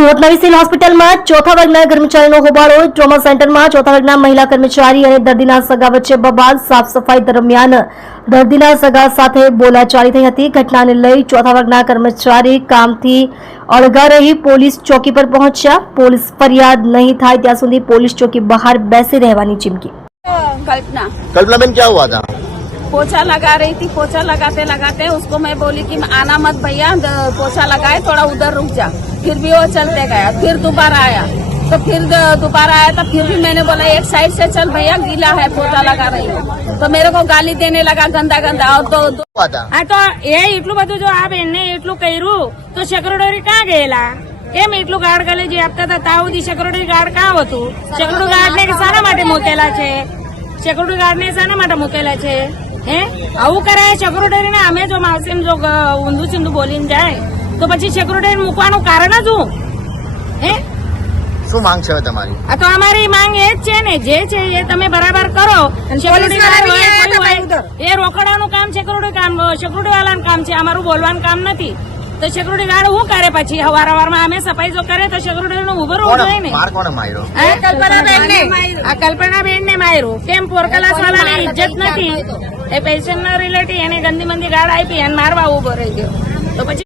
સુરત નવી સિવિલ હોસ્પિટલમાં ચોથા વર્ગના કર્મચારીનો હોબાળો. ટ્રોમા સેન્ટરમાં ચોથા વર્ગના મહિલા કર્મચારી અને દર્દીના સગા વચ્ચે બબાલ. સાફ સફાઈ દરમિયાન દર્દીના સગા સાથે બોલાચાલી થઈ હતી. ઘટનાને લઈ ચોથા વર્ગના કર્મચારી કામથી અળગા રહી પોલીસ ચોકી પર પહોંચ્યા. પોલીસ ફરિયાદ નહીં થાય ત્યાં સુધી પોલીસ ચોકી બહાર બેસી રહેવાની ચીમકી. कल्पना बेन क्या हुआ था? पोछा लगा रही थी, पोछा लगाते लगाते उसको मैं बोली कि आना मत भैया, पोछा लगाए थोड़ा उधर रुक जा। फिर भी वो चलते गया, फिर दोबारा आया तो फिर दोबारा आया तो फिर भी मैंने बोला एक साइड से चल भैया, गीला है पोछा लगा रही है। तो मेरे को गाली देने लगा गंदा गंदा। और हुआ था? આ તો એ એટલું બધું જો આ બેનને એટલું કર્યું તો સેક્રેટરી ક્યાં ગયેલા? કેમ એટલું ગાર્ડ કરે જે આપતા હતા તાઉદી સેક્રેટરી ગાર્ડ કાં હતું? સેક્રેટરી ગાર્ડને શાના માટે મૂકેલા છે? સેક્યુરિટી ગાર્ડને શાના માટે મૂકેલા છે? હે આવું કરાય સેક્યુરિટીને? અમે જો માવસીને જો ઊંધું ચીંધું બોલીને જાય તો પછી સેક્યુરિટી મૂકવાનું કારણ જ હું? હે શું માંગ છે તમારી? આ તો અમારી માંગ એ જ છે ને, જે છે એ તમે બરાબર કરો. સેક્યુરિટી ગાર્ડ એ રોકડાનું કામ સેક્યુરિટી વાળાનું કામ છે, અમારું બોલવાનું કામ નથી. તો સેક્યુરિટી ગાર્ડ શું કરે પછી? હવારમાં અમે સફાઈ જો કરે તો સેક્યુરિટી નું ઉભો રહેવું જોઈએ ને. માર કોણે માર્યો? આ કલ્પનાબેન ને માર્યું. કેમ પોરકલાસ વાળાને ઇજ્જત નથી? એ પેશન્ટ ના રિલેટિવ એને ગંદી મંદી ગાળ આપી અને મારવા ઉભો રહી ગયો તો પછી